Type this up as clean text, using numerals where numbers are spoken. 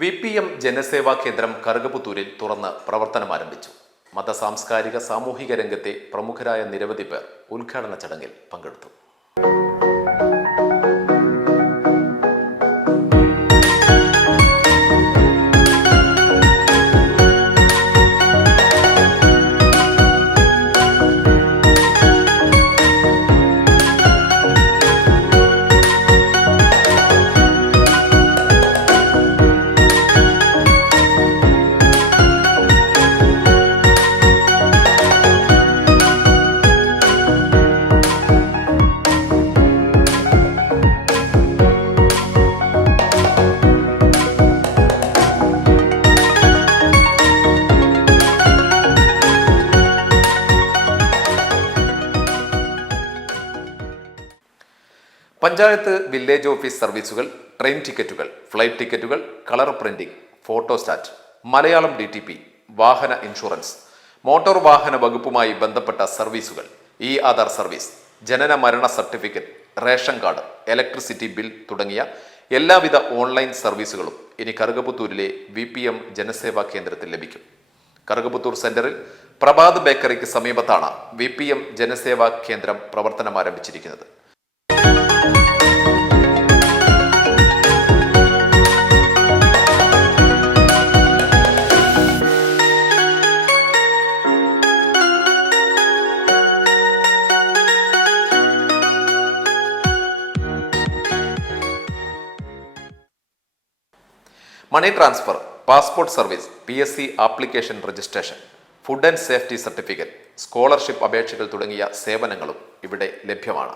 VPM Janaseva കേന്ദ്രം കറുകപുത്തൂരിൽ തുറന്ന് പ്രവർത്തനം ആരംഭിച്ചു. മത-സാംസ്കാരിക സാമൂഹിക രംഗത്തെ പ്രമുഖരായ നിരവധി പേർ ഉദ്ഘാടന ചടങ്ങിൽ പങ്കെടുത്തു. പഞ്ചായത്ത് വില്ലേജ് ഓഫീസ് സർവീസുകൾ, ട്രെയിൻ ടിക്കറ്റുകൾ, ഫ്ലൈറ്റ് ടിക്കറ്റുകൾ, colour printing, photostat, Malayalam DTP, വാഹന ഇൻഷുറൻസ്, മോട്ടോർ വാഹന വകുപ്പുമായി ബന്ധപ്പെട്ട സർവീസുകൾ, ആധാർ സർവീസ്, ജനന മരണ certificate, ration card, electricity bill തുടങ്ങിയ എല്ലാവിധ ഓൺലൈൻ സർവീസുകളും ഇനി കറുകപുത്തൂരിലെ VPM ജനസേവാ കേന്ദ്രത്തിൽ ലഭിക്കും. കറുകപുത്തൂർ സെന്ററിൽ പ്രഭാത് ബേക്കറിക്ക് സമീപത്താണ് VPM ജനസേവാ കേന്ദ്രം പ്രവർത്തനം ആരംഭിച്ചിരിക്കുന്നത്. Money transfer, passport service, PSC application registration, food and safety certificate, scholarship അപേക്ഷകൾ തുടങ്ങിയ സേവനങ്ങളും ഇവിടെ ലഭ്യമാണ്.